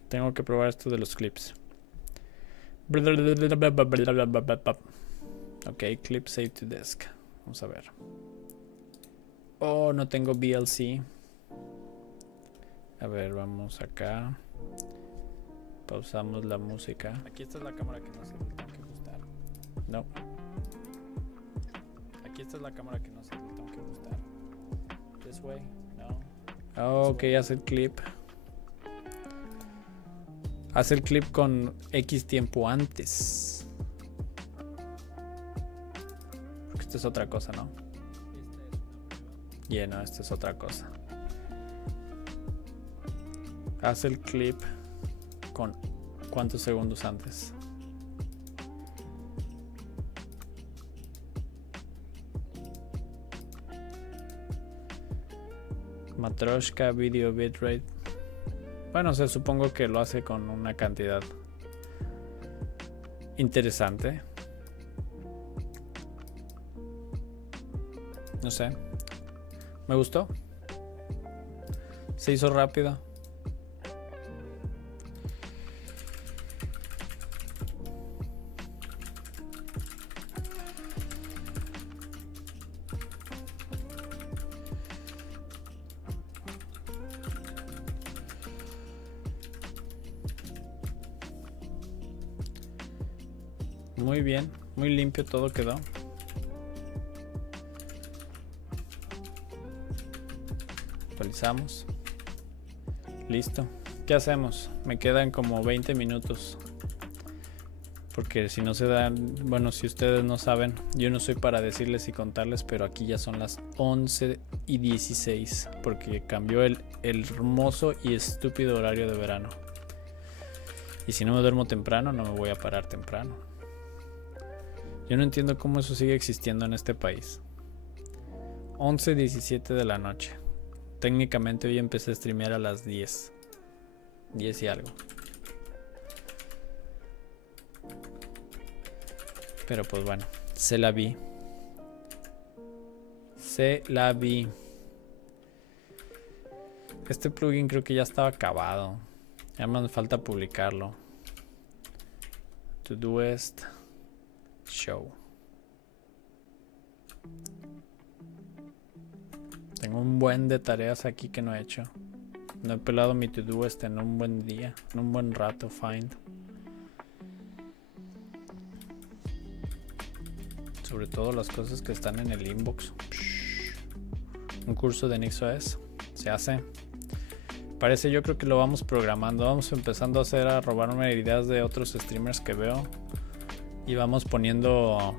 Tengo que probar esto de los clips. Ok, clip save to disk. Vamos a ver. Oh, no tengo VLC. A ver, vamos acá. Pausamos la música. Aquí está la cámara que no sé, tengo que ajustar. No. Aquí está la cámara que no sé, tengo que ajustar. This way, no. Oh, ok, hace el clip. Hace el clip con X tiempo antes. Porque esto es otra cosa, ¿no? Yeah, no, esto es otra cosa. Hace el clip con cuántos segundos antes. Matroshka video bitrate. Bueno, supongo que lo hace con una cantidad interesante. No sé. Me gustó. Se hizo rápido. Muy bien, muy limpio todo quedó. Actualizamos. Listo. ¿Qué hacemos? Me quedan como 20 minutos Porque si no se dan, bueno, si ustedes no saben, yo no soy para decirles y contarles, pero aquí ya son las 11:16, porque cambió el hermoso y estúpido horario de verano. Y si no me duermo temprano, no me voy a parar temprano. Yo no entiendo cómo eso sigue existiendo en este país. 11:17 de la noche. Técnicamente hoy empecé a streamear a las 10 y algo. Pero pues bueno, se la vi. Este plugin creo que ya estaba acabado. Ya me falta publicarlo. Todoist Show. Tengo un buen de tareas aquí que no he hecho. No he pelado mi Todoist en un buen día, en un buen rato. Find. Sobre todo las cosas que están en el inbox. Un curso de NixOS se hace. Parece, yo creo que lo vamos programando. Vamos empezando a robarme ideas de otros streamers que veo. Y vamos poniendo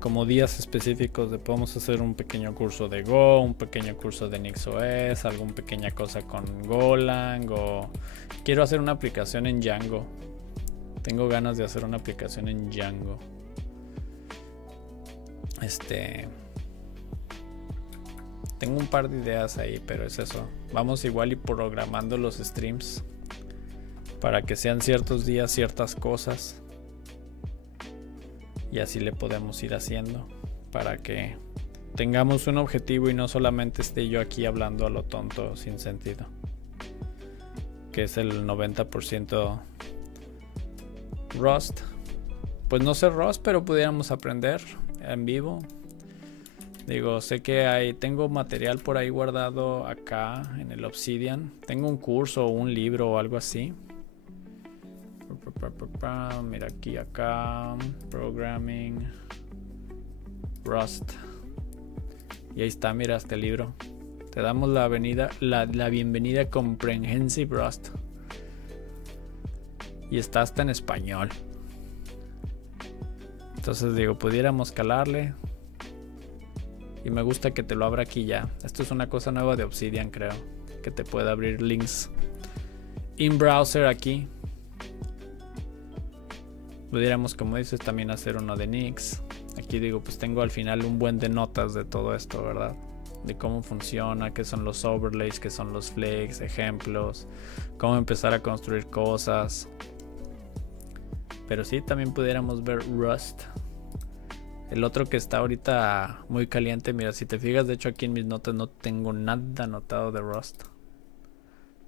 como días específicos de podemos hacer un pequeño curso de Go, un pequeño curso de NixOS, alguna pequeña cosa con Golang, o quiero hacer una aplicación en Django. Tengo ganas de hacer una aplicación en Django. Tengo un par de ideas ahí, pero es eso. Vamos igual y programando los streams para que sean ciertos días ciertas cosas. Y así le podemos ir haciendo para que tengamos un objetivo y no solamente esté yo aquí hablando a lo tonto sin sentido, que es el 90% Rust. Pues no sé Rust, pero pudiéramos aprender en vivo. Digo, sé que tengo material por ahí guardado acá en el Obsidian. Tengo un curso o un libro o algo así. Mira aquí, acá, Programming, Rust. Y ahí está, mira este libro. Te damos la bienvenida a Comprehensive Rust. Y está hasta en español. Entonces digo, pudiéramos calarle. Y me gusta que te lo abra aquí ya. Esto es una cosa nueva de Obsidian, creo. Que te puede abrir links in browser aquí. Pudiéramos, como dices, también hacer uno de Nix. Aquí digo, pues tengo al final un buen de notas de todo esto, ¿verdad? De cómo funciona, qué son los overlays, qué son los flakes, ejemplos, cómo empezar a construir cosas. Pero sí, también pudiéramos ver Rust. El otro que está ahorita muy caliente, mira, si te fijas, de hecho aquí en mis notas no tengo nada anotado de Rust.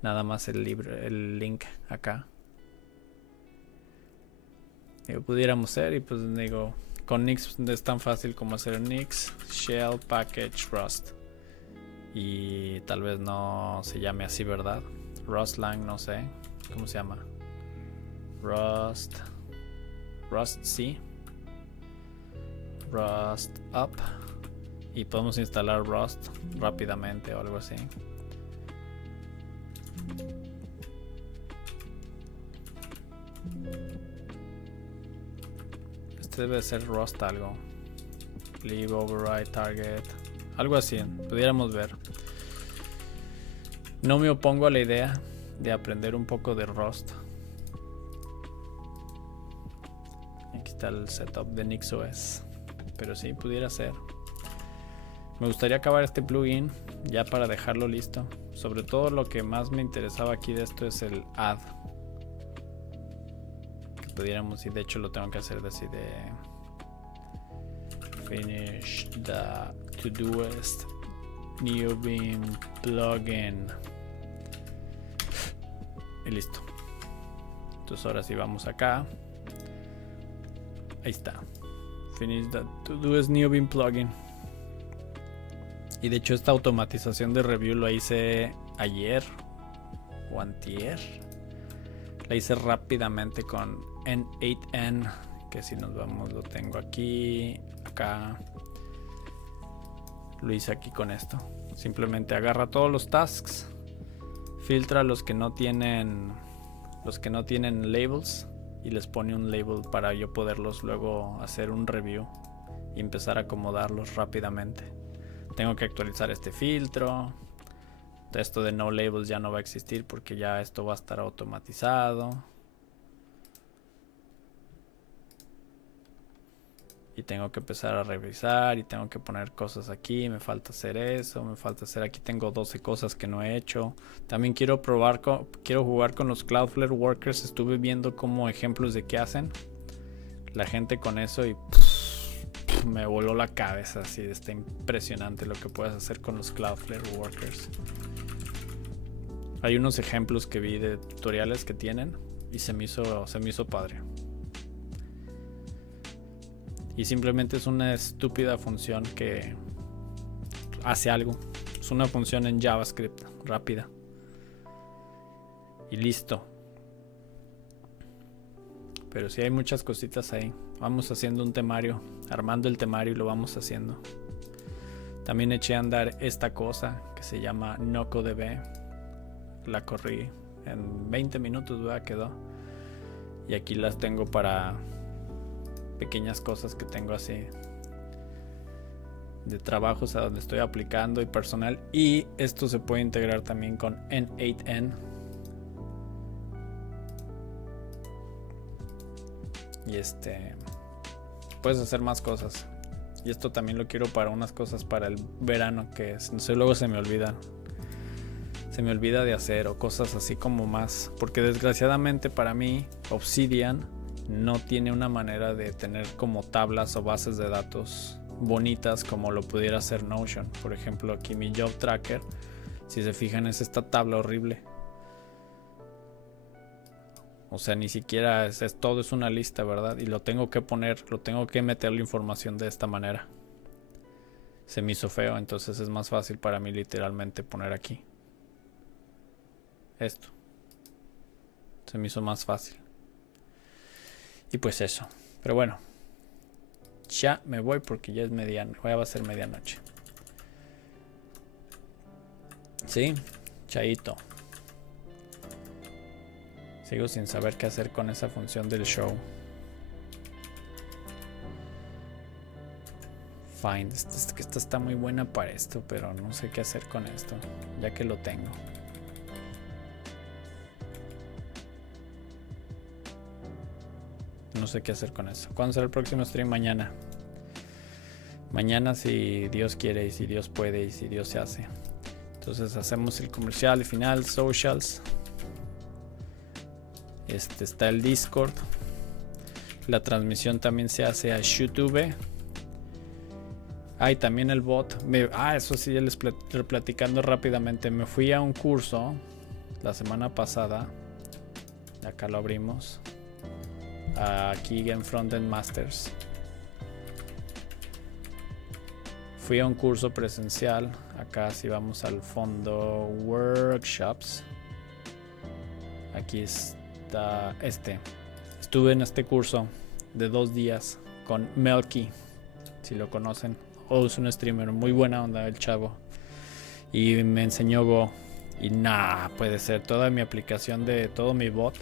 Nada más el link acá. Pudiéramos hacer, y pues digo, con Nix es tan fácil como hacer Nix Shell Package Rust, y tal vez no se llame así, ¿verdad? Rustlang, no sé cómo se llama. Rust C, Rust Up, y podemos instalar Rust rápidamente o algo así. Debe ser Rust algo. Leave, override, target. Algo así, pudiéramos ver. No me opongo a la idea de aprender un poco de Rust. Aquí está el setup de NixOS. Pero sí, pudiera ser. Me gustaría acabar este plugin ya para dejarlo listo. Sobre todo lo que más me interesaba aquí de esto es el add. Pudiéramos, y de hecho lo tengo que hacer así de finish the Todoist Neovim plugin y listo. Entonces ahora sí vamos acá, ahí está, finish the Todoist Neovim plugin. Y de hecho esta automatización de review lo hice ayer o antier. La hice rápidamente con N8N, que si nos vamos lo tengo aquí, acá. Lo hice aquí con esto. Simplemente agarra todos los tasks, filtra los que no tienen labels, y les pone un label para yo poderlos luego hacer un review y empezar a acomodarlos rápidamente. Tengo que actualizar este filtro. Esto de no labels ya no va a existir porque ya esto va a estar automatizado. Y tengo que empezar a revisar y tengo que poner cosas aquí. Me falta hacer eso, me falta hacer aquí. Tengo 12 cosas que no he hecho. También quiero jugar con los Cloudflare Workers. Estuve viendo como ejemplos de qué hacen la gente con eso y me voló la cabeza. Así está impresionante lo que puedes hacer con los Cloudflare Workers. Hay unos ejemplos que vi de tutoriales que tienen y se me hizo padre. Y simplemente es una estúpida función que hace algo. Es una función en JavaScript rápida. Y listo. Pero sí hay muchas cositas ahí. Vamos haciendo un temario. Armando el temario y lo vamos haciendo. También eché a andar esta cosa que se llama NoCoDB. La corrí en 20 minutos, ¿verdad? Quedó. Y aquí las tengo para pequeñas cosas que tengo así de trabajos a donde estoy aplicando y personal. Y esto se puede integrar también con N8N. Y puedes hacer más cosas. Y esto también lo quiero para unas cosas para el verano que luego se me olvida. Se me olvida de hacer o cosas así como más. Porque desgraciadamente para mí Obsidian no tiene una manera de tener como tablas o bases de datos bonitas como lo pudiera hacer Notion. Por ejemplo, aquí mi Job Tracker, si se fijan, es esta tabla horrible. O sea, ni siquiera todo es una lista, ¿verdad? Y lo tengo que meter la información de esta manera. Se me hizo feo, entonces es más fácil para mí literalmente poner aquí esto. Se me hizo más fácil. Y pues eso. Pero bueno. Ya me voy porque ya es va a ser medianoche. Sí. Chaito. Sigo sin saber qué hacer con esa función del show. Find. Esta está muy buena para esto, pero no sé qué hacer con esto. Ya que lo tengo. No sé qué hacer con eso. ¿Cuándo será el próximo stream? Mañana. Mañana si Dios quiere y si Dios puede y si Dios se hace. Entonces hacemos el comercial, el final, socials. Está el Discord. La transmisión también se hace a YouTube. Y también el bot. Eso sí, ya les platicando rápidamente. Me fui a un curso la semana pasada. Acá lo abrimos. Aquí en Frontend Masters. Fui a un curso presencial. Acá si vamos al fondo, workshops. Aquí está Estuve en este curso de 2 días con Meld, si lo conocen. Es un streamer, muy buena onda el chavo. Y me enseñó Go. Y puede ser toda mi aplicación de todo mi bot.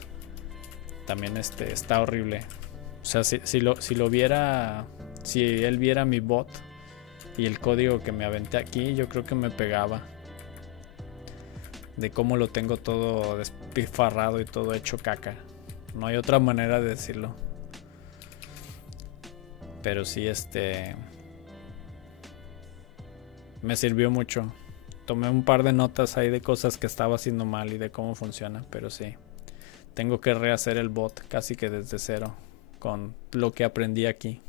También está horrible. O sea, si lo viera, si él viera mi bot y el código que me aventé aquí, yo creo que me pegaba. De cómo lo tengo todo despifarrado y todo hecho caca. No hay otra manera de decirlo. Pero sí, me sirvió mucho. Tomé un par de notas ahí de cosas que estaba haciendo mal y de cómo funciona, pero sí. Tengo que rehacer el bot casi que desde cero con lo que aprendí aquí.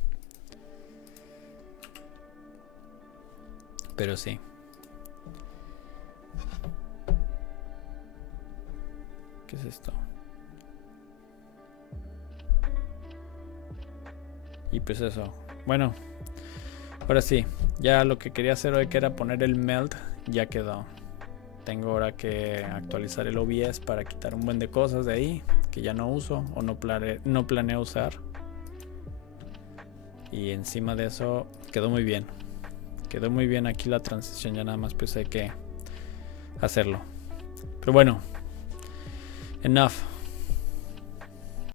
Pero sí. ¿Qué es esto? Y pues eso. Bueno, ahora sí. Ya lo que quería hacer hoy, que era poner el Meld, ya quedó. Tengo ahora que actualizar el OBS para quitar un buen de cosas de ahí que ya no uso o no planeo usar. Y encima de eso quedó muy bien. Quedó muy bien aquí la transición, ya nada más pues hay que hacerlo. Pero bueno, enough.